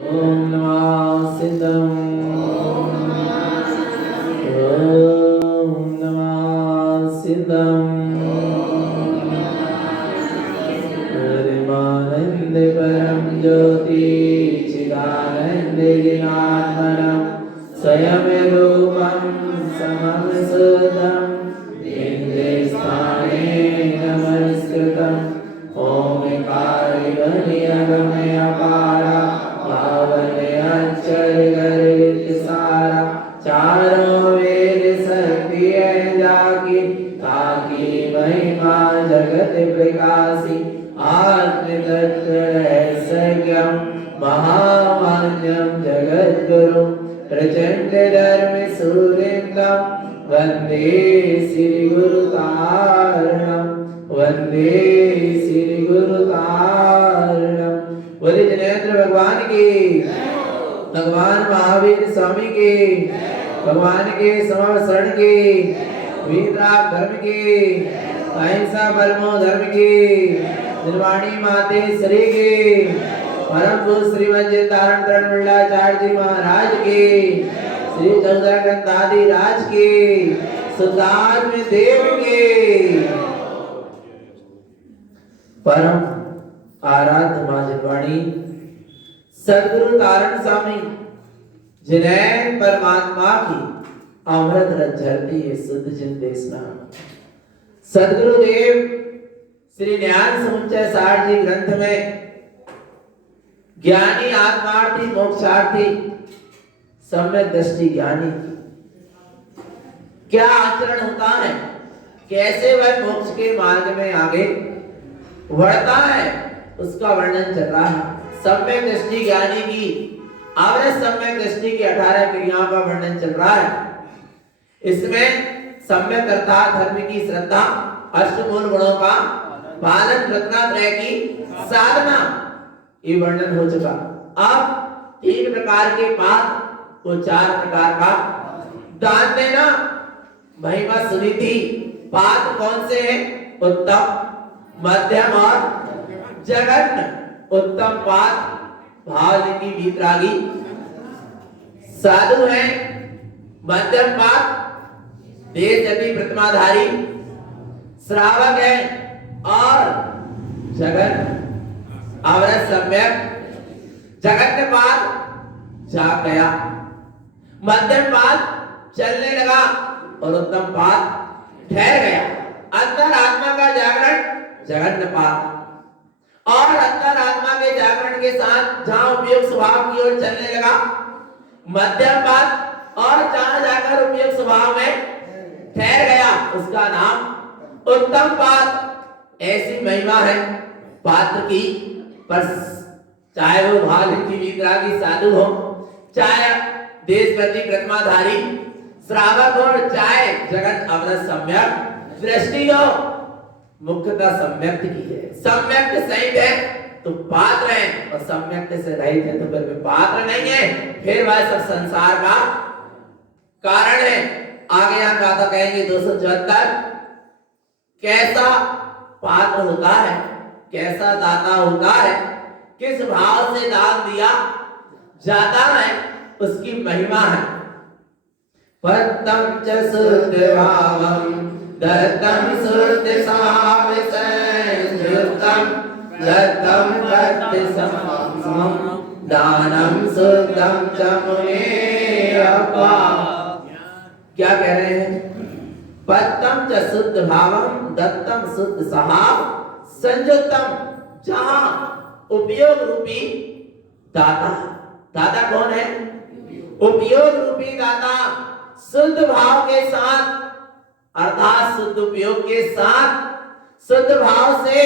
ओम नमः सिद्धं ओम नमः सिद्धं परिमानंद परम ज्योति चिदानंद ज्ञानमयं स्वयं रूपं समं सुदं इंद्रिय स्थाने नमस्कृतं ओंकारिगणिय गमय अपारा पावने अक्षर गर्भित सारा चारों वेद शक्ति है जाकी ताकि महिमा जगत प्रकाशी आत्म तत्व रहस्यम महामान्यम जगत गुरु प्रचंड धर्म सूर्यम वंदे श्री गुरु तारणम वंदे श्री गुरु तारणम। बोले जनेन्द्र भगवान की, भगवान महावीर स्वामी की, भगवान के समर्पण की, वीतराग धर्म की, अहिंसा परमो धर्म की, निर्वाणी माते श्री की, परम पूज्य श्रीमद तारण तरण बिरलाचार्य जी महाराज की, श्री चौदह ग्रंथ आदि राज की, सुधात्म देव की, परम आराध्य मां जनवाणी सदगुरु तारण स्वामी जिन्हें परमात्मा की अमृत रस झरती है शुद्ध जिन देशना सदगुरु देव श्री ज्ञान समुच्चय सार जी ग्रंथ में ज्ञानी आत्मार्थी मोक्षार्थी सम्यक दृष्टि ज्ञानी क्या आचरण होता है, कैसे वह मोक्ष के मार्ग में आगे बढ़ता है, उसका वर्णन चल रहा है। सम्यक दृष्टि ज्ञानी की आवृत सम्यक दृष्टि की 18 क्रियाओं का वर्णन चल रहा है। इसमें सम्यक अर्थात धर्म की श्रद्धा, अष्टमूल गुणों का पालन, रत्नात्रय की साधना, ये वर्णन हो चुका। अब 3 प्रकार के पाप को 4 प्रकार का दान देना, महिमा सुनी थी। पाप कौन से हैं? उत्तम, मध्यम और जघन्य। उत्तम पाद भाव की वीतरागी साधु है, मध्यम पाद देश जति प्रतिमाधारी श्रावक है, और जघन्य अवरत सम्यक जघन्य पाद जाग गया, मध्यम पाद चलने लगा और उत्तम पाद ठहर गया। अंतर आत्मा का जागरण जघन्य पाद, और अंतर आत्मा के जागरण के साथ जहां उपयोग स्वभाव की ओर चलने लगा मध्यम पाद, और जहां जाकर उपयोग स्वभाव में ठहर गया उसका नाम उत्तम पाद। ऐसी महिमा है पात्र की, पर चाहे वो भाल की वीतरागी साधु हो, चाहे देशपति प्रतिमाधारी श्रावक हो, चाहे जगत अमृत सम्यक दृष्टि हो, मुख्यतः सम्यक की है। सम्यक सहित है तो पात्र है, और सम्यक से रहित है तो फिर भी पात्र नहीं है, फिर वह सब संसार का कारण है। आगे यहाँ गाथा कहेंगे 274 कैसा पात्र होता है, कैसा दाता होता है, किस भाव से दान दिया जाता है, उसकी महिमा है। पत्तम च शुद्ध भावम दत्तम शुद्ध साविसंयुक्तम दत्तम भक्ति समम दानम शुद्धम च मुनेरपा। क्या कह रहे हैं? पत्तम च शुद्ध भावम दत्तम शुद्ध सहाव संयुक्तम, जहां उपयोग रूपी दाता, दाता कौन है? उपयोग रूपी दाता शुद्ध भाव के साथ, अर्थात शुद्ध उपयोग के साथ, शुद्ध भाव से,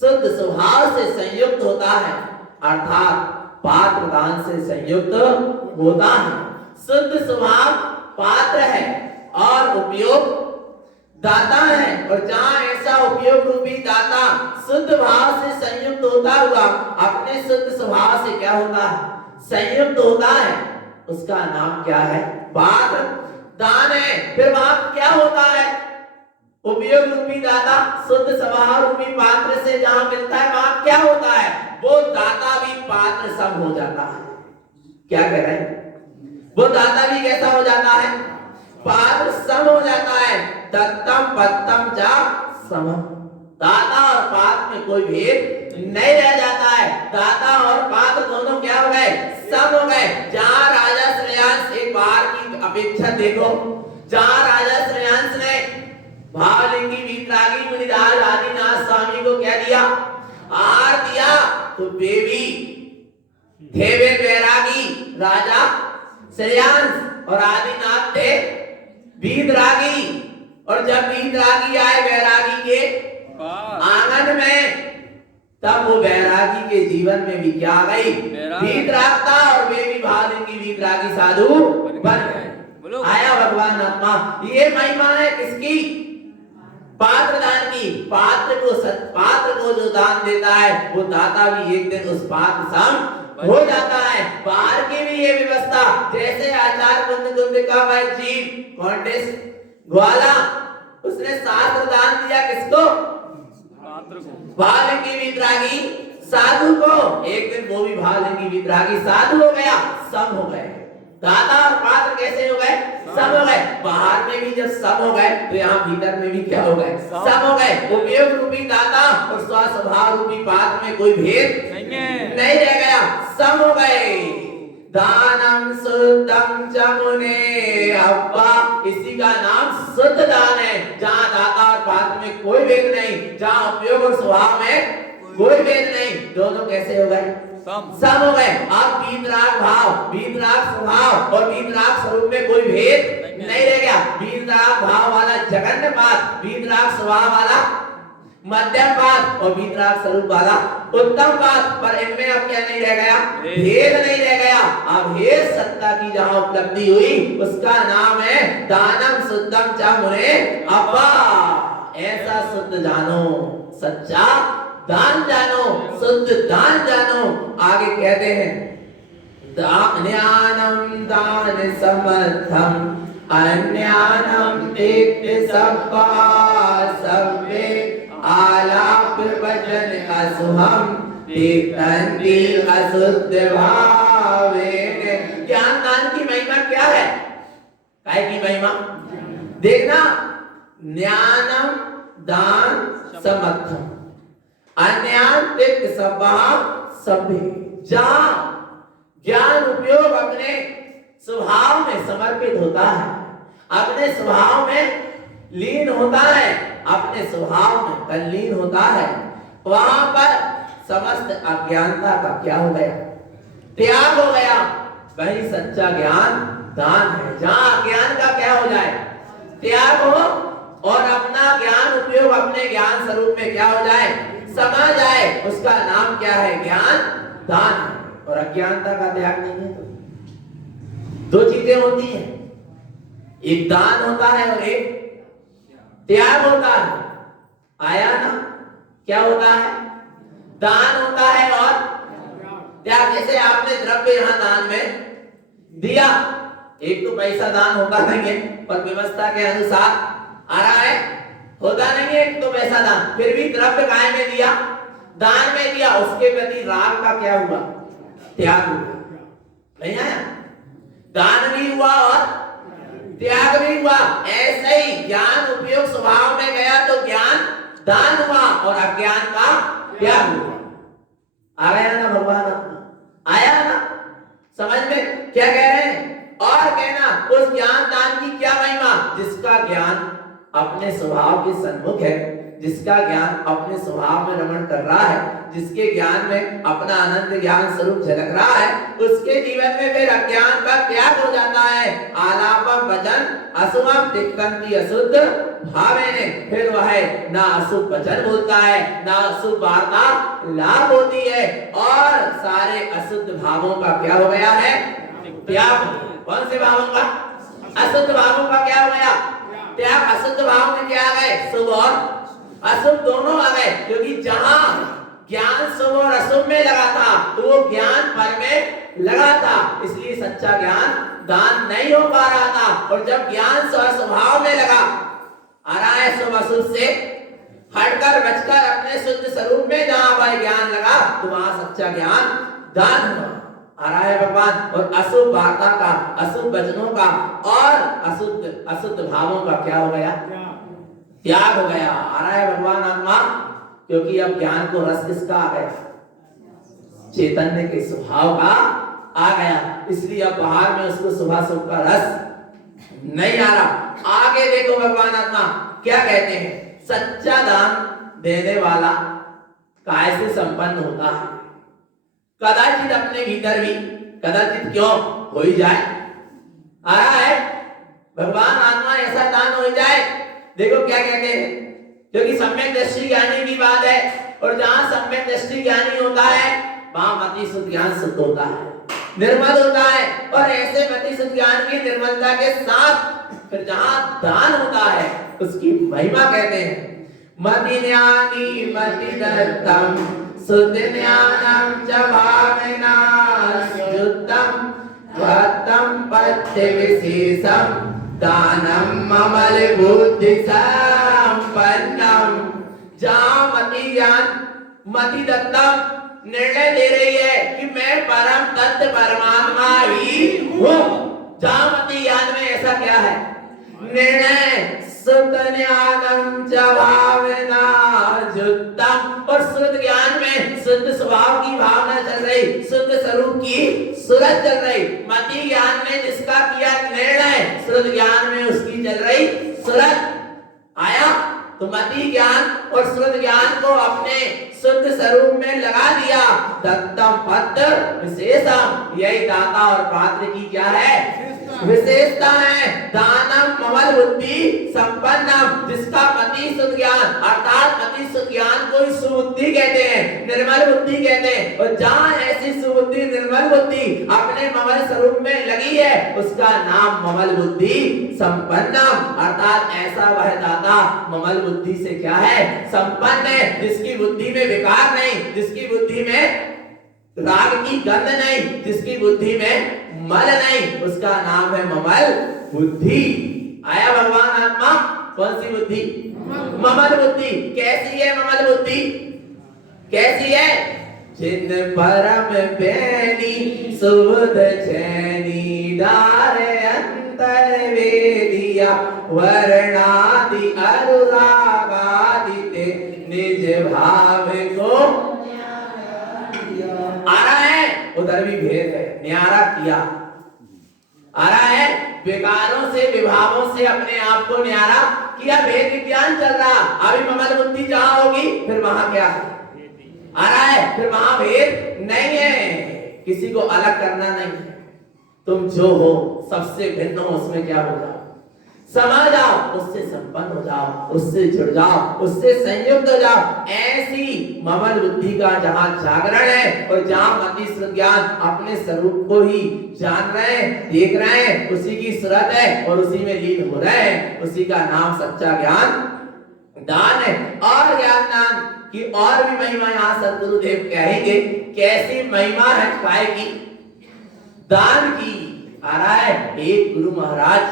शुद्ध स्वभाव से संयुक्त होता है, अर्थात पात्र दान से संयुक्त होता है। शुद्ध स्वभाव पात्र है और उपयोग दाता है, और जहां ऐसा उपयोग रूपी दाता शुद्ध भाव से संयुक्त होता हुआ अपने शुद्ध स्वभाव से क्या होता है? संयुक्त होता है, उसका नाम क्या है? पात्र दान है। फिर वहां क्या होता है? उपयोग रूपी दाता शुद्ध स्वभाव रूपी पात्र से जहां मिलता है वहां क्या होता है, वो दाता भी पात्र सब हो जाता है। क्या कह रहे हैं, वो दाता भी कैसा हो जाता है, पात्र सम हो जाता है। दत्तम पत्तम चा सम, दाता और पात्र में कोई भेद नहीं रह जाता है। दाता और पात्र दोनों क्या हो गए, सम हो गए। जहां राजा श्रेयांश, एक बार की अपेक्षा देखो, जहां राजा श्रेयांश ने भावलिंगी वीतरागी मुनिराज आदिनाथ स्वामी को क्या दिया, आहार दिया, तो बेबी थे वे बैरागी राजा श्रेयांश और आदिनाथ थे वीतरागी। और जब वीतरागी आए बैरागी के आंगन में, तब वो बैरागी के जीवन में भी क्या आ गई, वीतरागता, और वे भी भावलिंगी वीतरागी साधु बन गए। आया भगवान आत्मा। ये महिमा है किसकी, पात्र दान की। पात्र को जो दान देता है वो दाता भी एक दिन उस पात्र सम हो जाता है। बाहर की भी ये व्यवस्था, जैसे आचार्य कुंद का भाई चीफ कॉन्टेस्ट ग्वाला, उसने शास्त्र दान दिया किसको, पात्र को, भावलिंगी वीतरागी साधु को। एक दिन वो भी भावलिंगी वीतरागी साधु हो गया, सब हो गए। दाता और पात्र कैसे हो गए, सब हो गए। बाहर में भी जब सब हो गए तो यहाँ भीतर में भी क्या हो गए, सब हो गए। उपयोग रूपी दाता और स्वस्वभाव रूपी पात्र में कोई भेद नहीं रह गया, सब हो गए। दानम शुद्धम च मुने अब्बा, इसी का नाम शुद्ध दान है, जहाँ दाता और पात्र में कोई भेद नहीं, जहाँ उपयोग और स्वभाव में कोई भेद नहीं, दोनों कैसे हो गए, सब हो गए। अब वीतराग भाव, वीतराग स्वभाव और वीतराग स्वरूप में कोई भेद नहीं रह गया। वीतराग भाव वाला जघन्य पाद, वीतराग स्वभाव वाला मध्यम पाद और वीतराग स्वरूप वाला उत्तम पाद, पर इनमें अब क्या नहीं रह गया, भेद नहीं रह गया। अब हे सत्ता की जहां उपलब्धि हुई उसका नाम है दानम शुद्धम च मुने अब्बा। ऐसा शुद्ध जानो, सच्चा दान जानो, शुद्ध दान जानो। आगे कहते हैं ज्ञानम दान समर्थम अन्यानम तीर्थ सब्बा सब्बे आलाप वचन असुहम तीर्थंती अशुद्ध भावेन। ज्ञान दान की महिमा क्या है, काय की महिमा देखना। ज्ञानम दान समर्थम अन्यान तीर्थ सब्बा सब्बे, जहां ज्ञान उपयोग अपने स्वभाव में समर्पित होता है, अपने स्वभाव में लीन होता है, अपने स्वभाव में तल्लीन होता है, वहां पर समस्त अज्ञानता का क्या हो गया, त्याग हो गया। वही सच्चा ज्ञान दान है, जहां अज्ञान का क्या हो जाए, त्याग हो, और अपना ज्ञान उपयोग अपने ज्ञान स्वरूप में क्या हो जाए, समा जाए। उसका नाम क्या है, ज्ञान दान है। और अज्ञानता का त्याग नहीं है तो दो चीजें होती हैं, एक दान होता है और एक त्याग होता है। आया ना, क्या होता है, दान होता है और त्याग। जैसे आपने द्रव्य यहां दान में दिया, एक तो पैसा दान होता नहीं है, पर व्यवस्था के अनुसार आ रहा है, होता नहीं है एक तो पैसा दान, फिर भी द्रव्य काय में दिया, दान में दिया, उसके प्रति राग का क्या हुआ, त्याग हुआ। नहीं आया, दान भी हुआ और त्याग भी हुआ। ऐसे ही ज्ञान उपयोग स्वभाव में गया तो ज्ञान दान हुआ और अज्ञान का त्याग हुआ। आ गया ना भगवान, आया ना समझ में, क्या कह रहे हैं। और कहना उस ज्ञान दान की क्या महिमा, जिसका ज्ञान अपने स्वभाव के सन्मुख है, जिसका ज्ञान अपने स्वभाव में रमण कर रहा है, जिसके ज्ञान में अपना अनंत ज्ञान स्वरूप झलक रहा है, उसके जीवन में फिर अज्ञान का त्याग हो जाता है। आलापम वचन अशुभम तिक्तंती अशुद्ध भावेने, फिर वह ना अशुभ वचन बोलता है, ना अशुभ वार्ता लाभ होती है, और सारे अशुद्ध भावों का क्या हो गया है, त्याग। कौन से भावों का, अशुद्ध भावों का क्या हो गया, त्याग। अशुद्ध भाव में क्या आ गए, शुभ और अशुभ दोनों आ गए, क्योंकि जहां ज्ञान शुभ और अशुभ में लगा था तो वो ज्ञान फल में लगा था, इसलिए सच्चा ज्ञान दान नहीं हो पा रहा था। और जब ज्ञान स्वभाव में लगा आ रहा है शुभ अशुभ से हटकर बचकर अपने शुद्ध स्वरूप में जहां वह ज्ञान लगा तो वहां सच्चा ज्ञान दान हुआ। आ रहा है भगवान, और अशुभ वार्ता का, अशुभ वचनों का और अशुद्ध भावों का क्या हो गया? त्याग हो गया। आ रहा है भगवान आत्मा, क्योंकि अब ज्ञान को रस किसका आ गया? चैतन्य के स्वभाव का आ गया, इसलिए अब बाहर में उसको शुभ शुभ का रस नहीं आ रहा। आगे देखो भगवान आत्मा क्या कहते हैं, सच्चा दान देने वाला काय से संपन्न होता है? कदाचित अपने भीतर भी, कदाचित क्यों हो ही जाए। आ रहा है भगवान आत्मा ऐसा दान हो जाए। देखो क्या कहते हैं, क्योंकि सम्यक दृष्टि ज्ञानी की बात है, और जहां सम्यक दृष्टि ज्ञानी होता है वहां मति शुद्ध ज्ञान शुद्ध होता है, निर्मल होता है। और ऐसे मति शुद्ध ज्ञान की निर्मलता के साथ फिर जहां दान होता है उसकी महिमा कहते हैं, मति ज्ञानी मति दत्तम शुद्ध ज्ञानम च भावना शुद्धम भक्तम पथ्य विशेषम दानम ममल बुद्धि संपन्नम। जहां मति ज्ञान मति दत्तम निर्णय दे रही है कि मैं परम तत्व परमात्मा ही हूं। जहां मति ज्ञान में ऐसा क्या है निर्णय, शुद्ध ज्ञानम च भावना युक्तम, और शुद्ध ज्ञान में शुद्ध स्वभाव की भावना चल रही, शुद्ध स्वरूप की सूरत चल रही। मति ज्ञान में जिसका किया निर्णय, शुद्ध ज्ञान में उसकी चल रही सूरत। आया तो मति ज्ञान और शुद्ध ज्ञान को अपने शुद्ध स्वरूप में लगा दिया। दत्तम पत्र विशेषम, यही दाता और पात्र की क्या है विशेषता है। दानम ममल बुद्धि संपन्नम, जिसका मति शुद्ध ज्ञान, अर्थात मति शुद्ध ज्ञान को सुबुद्धि कहते हैं, निर्मल बुद्धि कहते हैं। और जहां ऐसी सुबुद्धि निर्मल बुद्धि अपने ममल स्वरूप में लगी है उसका नाम ममल बुद्धि संपन्नम, अर्थात ऐसा वह दाता ममल बुद्धि से क्या है संपन्न है, जिसकी बुद्धि में विकार नहीं, जिसकी बुद्धि में राग की गंध नहीं, जिसकी बुद्धि में मल नहीं, उसका नाम है ममल बुद्धि। आया भगवान आत्मा, कौन सी बुद्धि? ममल बुद्धि। कैसी है ममल बुद्धि? कैसी है? जिन परम बेनी सुबुध चैनी डारे अंतर वेदिया वर्णादि अनुरागादि ते निज भाव को। आ रहा है उधर भी भेद है, न्यारा किया। आ रहा है विकारों से विभावों से अपने आप को न्यारा किया, भेद विज्ञान चल रहा। अभी ममल बुद्धि जहां होगी फिर वहां क्या है? आ रहा है फिर वहां भेद नहीं है, किसी को अलग करना नहीं है। तुम जो हो सबसे भिन्न हो, उसमें क्या हो जाओ, समा जाओ, उससे संपन्न हो जाओ, उससे जुड़ जाओ, उससे संयुक्त हो जाओ। ऐसी ममल बुद्धि का जहां जागरण है और जहां मति शुद्ध ज्ञान अपने स्वरूप को ही जान रहे हैं, देख रहे हैं, उसी की सूरत है और उसी में लीन हो रहे हैं, उसी का नाम सच्चा ज्ञान दान है। और ज्ञान दान की और भी महिमा यहाँ सदगुरुदेव कहेंगे। कैसी महिमा है काय की? दान की। आ रहा है एक गुरु महाराज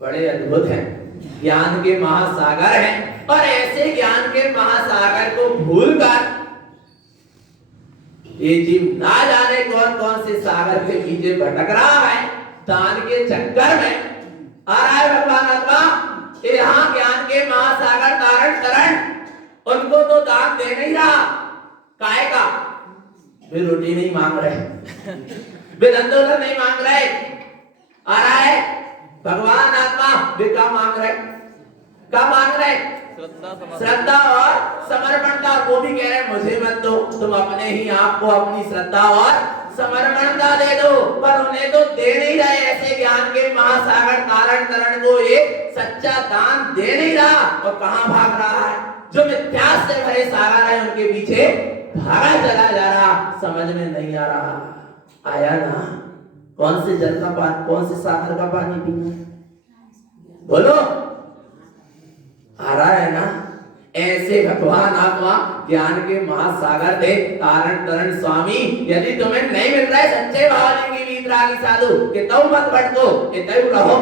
बड़े अद्भुत हैं, ज्ञान के महासागर हैं, और ऐसे ज्ञान के महासागर को भूलकर ये जीव ना जाने कौन कौन से सागर के पीछे भटक रहा है दान के चक्कर में। आ रहा है भगवान आत्मा, यहाँ ज्ञान के महासागर तारण तरण उनको तो दान दे नहीं रहा, काय का? वे रोटी नहीं मांग रहे, वे धंधोलर नहीं मांग रहे। आ रहा है भगवान आत्मा वे क्या मांग रहे? क्या मांग रहे? श्रद्धा और समर्पणता। वो भी कह रहे हैं मुझे मत दो, तुम अपने ही आपको अपनी श्रद्धा और समर्पणता दे दो, पर उन्हें तो दे नहीं रहे। ऐसे ज्ञान के महासागर तारण तरण को ये सच्चा दान दे नहीं रहा, और कहां भाग रहा है? जो मिथ्यास से भरे सागर है उनके पीछे भागा चला जा रहा, समझ में नहीं आ रहा। आया ना? कौन से जल का पानी, कौन से सागर का पानी पीना? बोलो, आ रहा है ना? ऐसे भगवान आत्मा ज्ञान के महासागर थे तारण तरण स्वामी। यदि तुम्हें नहीं मिल रहा है सच्चे भावलिंगी वीतरागी साधु कि तुम मत भटको, कि तुम रहो।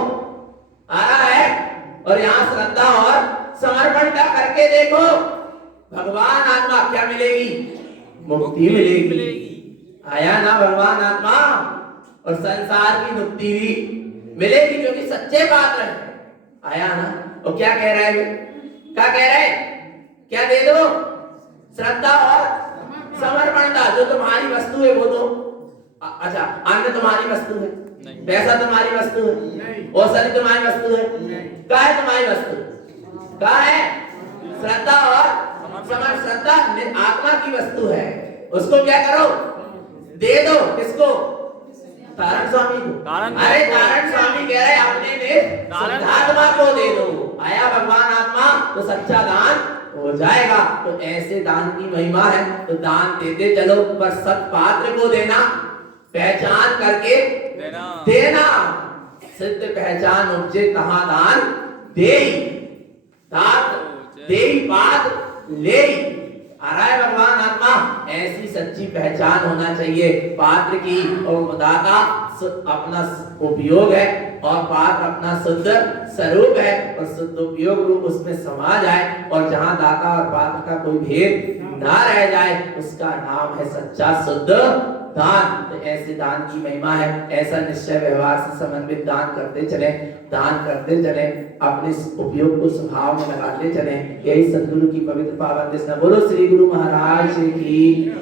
आ रहा है और यहाँ श्रद्धा और समर्पण का करके देखो, भगवान आत्मा क्या मिलेगी? मुक्ति मिलेगी। आया ना भगवान आत्मा, और संसार की मुक्ति भी मिलेगी क्योंकि सच्चे पात्र है। आया ना। और क्या कह रहा है? क्या कह रहा है? क्या दे दो? श्रद्धा और समर्पण का। जो तुम्हारी वस्तु है वो तो, अच्छा, अन्न तुम्हारी वस्तु है, पैसा तुम्हारी वस्तु है, औषधि तुम्हारी वस्तु है, क्या है तुम्हारी वस्तु? क्या है? श्रद्धा और समर्पण। श्रद्धा आत्मा की वस्तु है, उसको क्या करो? दे दो। किसको? तारण स्वामी को। अरे तारण स्वामी कह रहे अपने में शुद्धात्मा को दे दो। आया भगवान आत्मा तो सच्चा दान हो जाएगा। तो ऐसे दान की महिमा है, तो दान देते चलो, पर सत्पात्र को देना, पहचान करके देना। सिद्ध पहचान उपजे कहाँ दान देई, तात देई पात लेई। आ रहा है भगवान आत्मा। ऐसी सच्ची पहचान होना चाहिए पात्र की, और दाता अपना उपयोग है और पात्र अपना शुद्ध स्वरूप है, और शुद्ध उपयोग रूप उसमें समा जाए, और जहां दाता और पात्र का कोई भेद ना रह जाए, उसका नाम है सच्चा शुद्ध दान। तो ऐसे दान की महिमा है। ऐसा निश्चय व्यवहार से समन्वित दान करते चले, दान करते चले, अपने उपयोग को स्वभाव में लगाते चले। यही सद्गुरु की पवित्र पावन दिशा। बोलो श्री गुरु महाराज की।